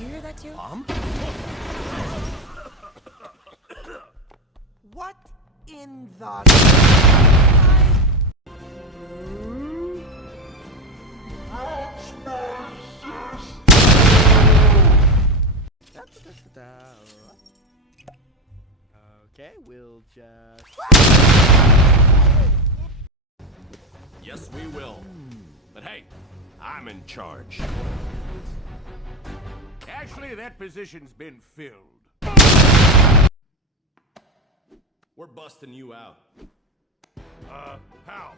Do you hear that too? What in the... Okay, we'll just... Yes, we will. But hey, I'm in charge. Actually, that position's been filled. We're busting you out. How?